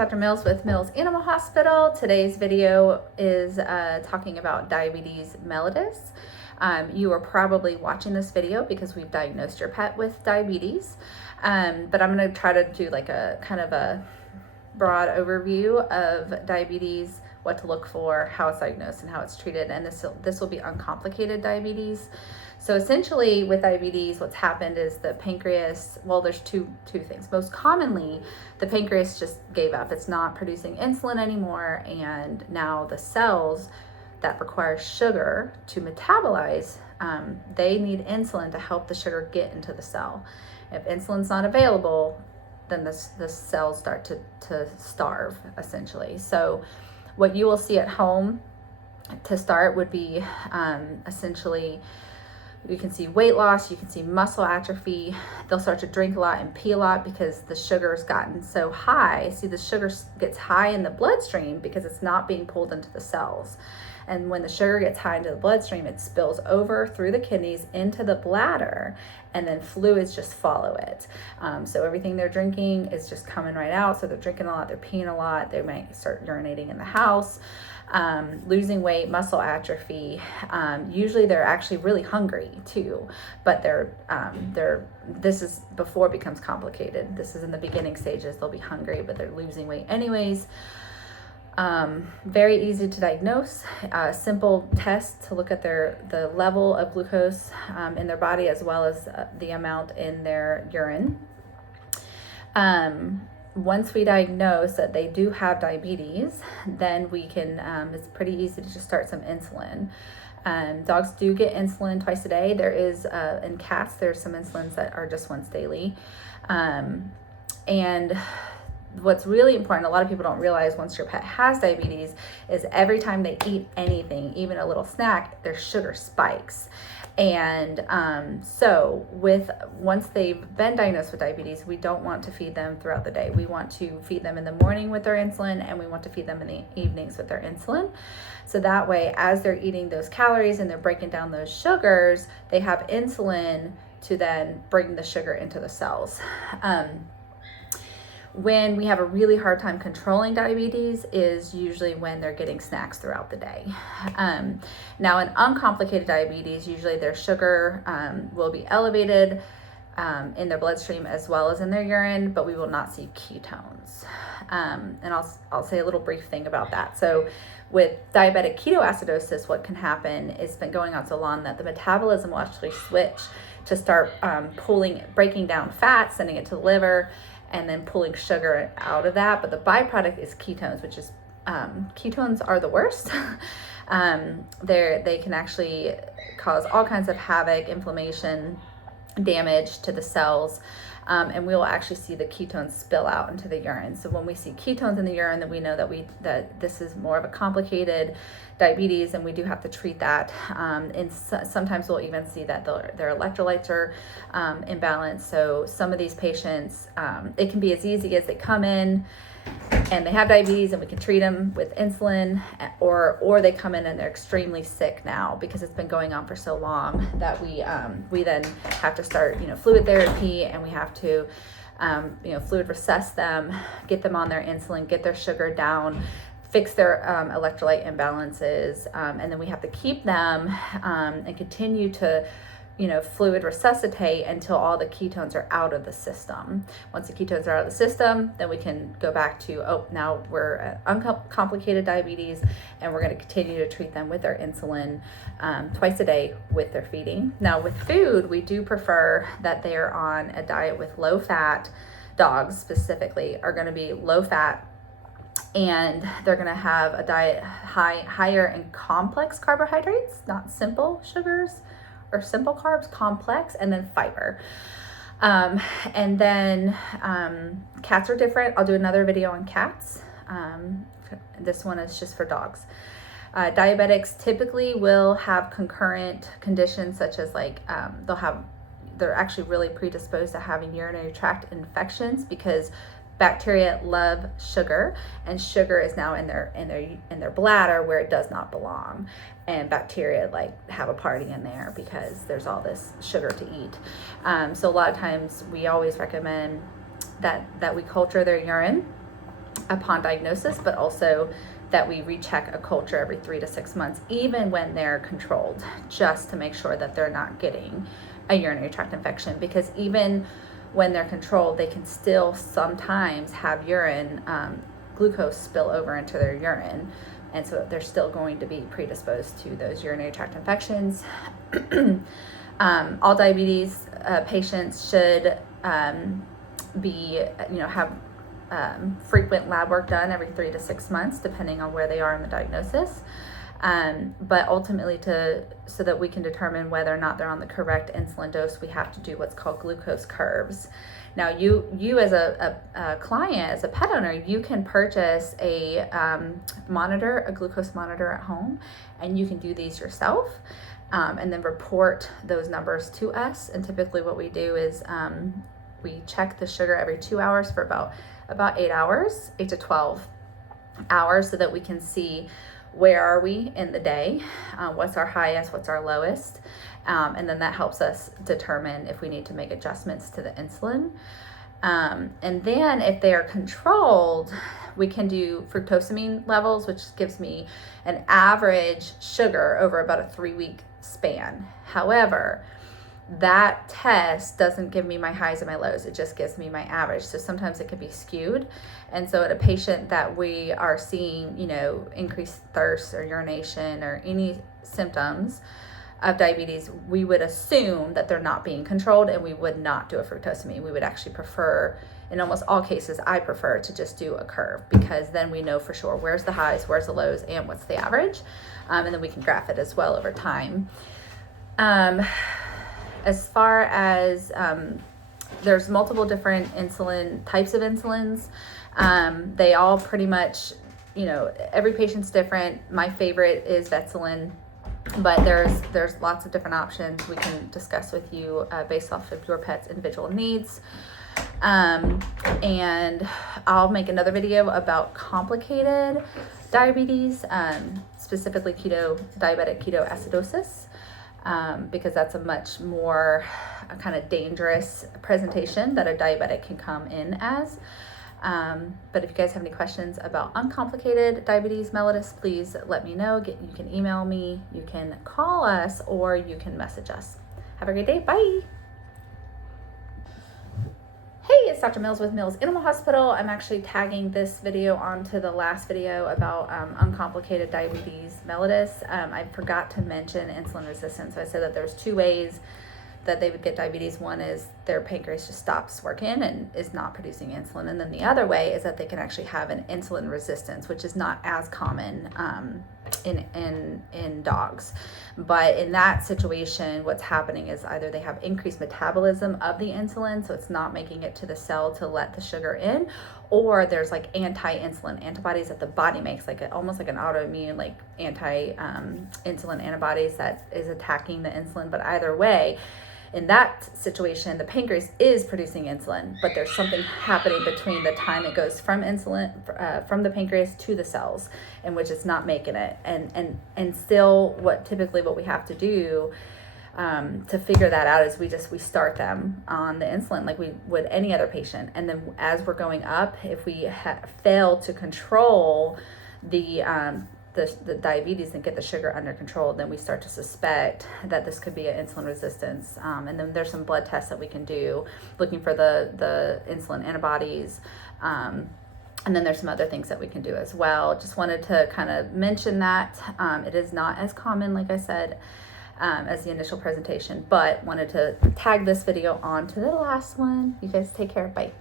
Dr. Mills with Mills Animal Hospital. Today's video is talking about diabetes mellitus. You are probably watching this video because we've diagnosed your pet with diabetes, but I'm going to try to do like a kind of a broad overview of diabetes, what to look for, how it's diagnosed, and how it's treated, and this will be uncomplicated diabetes. So essentially with diabetes, what's happened is the pancreas, well, there's two things. Most commonly, the pancreas just gave up. It's not producing insulin anymore, and now the cells that require sugar to metabolize, they need insulin to help the sugar get into the cell. If insulin's not available, then the cells start to starve, essentially. So what you will see at home to start would be essentially, you can see weight loss, you can see muscle atrophy. They'll start to drink a lot and pee a lot because the sugar's gotten so high. See, the sugar gets high in the bloodstream because it's not being pulled into the cells. And when the sugar gets high into the bloodstream, it spills over through the kidneys into the bladder, and then fluids just follow it. So everything they're drinking is just coming right out. So they're drinking a lot, they're peeing a lot, they might start urinating in the house. Losing weight, muscle atrophy. Usually they're actually really hungry too, but this is before it becomes complicated. This is in the beginning stages. They'll be hungry, but they're losing weight anyways. Very easy to diagnose. Simple test to look at the level of glucose in their body, as well as the amount in their urine. Once we diagnose that they do have diabetes, then we can, it's pretty easy to just start some insulin. Dogs do get insulin twice a day. There is, in cats, there's some insulins that are just once daily. And what's really important, a lot of people don't realize once your pet has diabetes, is every time they eat anything, even a little snack, their sugar spikes. And so once they've been diagnosed with diabetes, we don't want to feed them throughout the day. We want to feed them in the morning with their insulin, and we want to feed them in the evenings with their insulin. So that way, as they're eating those calories and they're breaking down those sugars, they have insulin to then bring the sugar into the cells. When we have a really hard time controlling diabetes is usually when they're getting snacks throughout the day. Now in uncomplicated diabetes, usually their sugar will be elevated in their bloodstream as well as in their urine, but we will not see ketones. And I'll say a little brief thing about that. So with diabetic ketoacidosis, what can happen is, it's been going on so long that the metabolism will actually switch to start breaking down fat, sending it to the liver, and then pulling sugar out of that. But the byproduct is ketones, which is, ketones are the worst. They can actually cause all kinds of havoc, inflammation, damage to the cells. And we will actually see the ketones spill out into the urine. So when we see ketones in the urine, then we know that this is more of a complicated diabetes, and we do have to treat that. And sometimes we'll even see that their electrolytes are imbalanced. So some of these patients, it can be as easy as they come in and they have diabetes and we can treat them with insulin, or they come in and they're extremely sick now because it's been going on for so long that we then have to start, fluid therapy, and we have to, fluid recess them, get them on their insulin, get their sugar down, fix their electrolyte imbalances, and then we have to keep them and continue to fluid resuscitate until all the ketones are out of the system. Once the ketones are out of the system, then we can go back to, now we're at uncomplicated diabetes, and we're going to continue to treat them with their insulin twice a day with their feeding. Now with food, we do prefer that they are on a diet with low fat. Dogs specifically are going to be low fat, and they're going to have a diet higher in complex carbohydrates, not simple sugars or simple carbs, complex, and then fiber. And then cats are different. I'll do another video on cats. This one is just for dogs. Diabetics typically will have concurrent conditions such as they're actually really predisposed to having urinary tract infections because bacteria love sugar, and sugar is now in their bladder where it does not belong, and bacteria have a party in there because there's all this sugar to eat. So a lot of times we always recommend that we culture their urine upon diagnosis, but also that we recheck a culture every 3 to 6 months, even when they're controlled, just to make sure that they're not getting a urinary tract infection. Because even when they're controlled, they can still sometimes have urine, glucose spill over into their urine. And so they're still going to be predisposed to those urinary tract infections. All diabetes patients should be, have frequent lab work done every 3 to 6 months, depending on where they are in the diagnosis. But ultimately, so that we can determine whether or not they're on the correct insulin dose, we have to do what's called glucose curves. Now, you as a client, as a pet owner, you can purchase a glucose monitor at home, and you can do these yourself, and then report those numbers to us. And typically what we do is we check the sugar every 2 hours for about 8 hours, 8 to 12 hours, so that we can see where are we in the day, what's our highest, what's our lowest, and then that helps us determine if we need to make adjustments to the insulin. And then if they are controlled, we can do fructosamine levels, which gives me an average sugar over about a 3-week span. However, that test doesn't give me my highs and my lows. It just gives me my average. So sometimes it can be skewed. And so at a patient that we are seeing, increased thirst or urination or any symptoms of diabetes, we would assume that they're not being controlled, and we would not do a fructosamine. We would actually prefer, in almost all cases, I prefer to just do a curve, because then we know for sure where's the highs, where's the lows, and what's the average. And then we can graph it as well over time. As far as there's multiple different types of insulins. They all pretty much, every patient's different. My favorite is Vetsulin, but there's lots of different options we can discuss with you based off of your pet's individual needs. And I'll make another video about complicated diabetes, specifically diabetic ketoacidosis. Because that's a much more kind of dangerous presentation that a diabetic can come in as. But if you guys have any questions about uncomplicated diabetes mellitus, please let me know. You can email me, you can call us, or you can message us. Have a great day. Bye. Hey, it's Dr. Mills with Mills Animal Hospital. I'm actually tagging this video onto the last video about uncomplicated diabetes mellitus. I forgot to mention insulin resistance. So I said that there's 2 ways that they would get diabetes. One is their pancreas just stops working and is not producing insulin. And then the other way is that they can actually have an insulin resistance, which is not as common in dogs. But in that situation, what's happening is either they have increased metabolism of the insulin, so it's not making it to the cell to let the sugar in, or there's like anti-insulin antibodies that the body makes, almost like an autoimmune, like anti-insulin antibodies that is attacking the insulin. But either way, in that situation, the pancreas is producing insulin, but there's something happening between the time it goes from from the pancreas to the cells, in which it's not making it. And still, typically what we have to do to figure that out is we start them on the insulin like we would any other patient. And then as we're going up, if we fail to control the diabetes and get the sugar under control, then we start to suspect that this could be an insulin resistance. And then there's some blood tests that we can do looking for the insulin antibodies. And then there's some other things that we can do as well. Just wanted to kind of mention that. It is not as common, like I said, as the initial presentation, but wanted to tag this video on to the last one. You guys take care. Bye.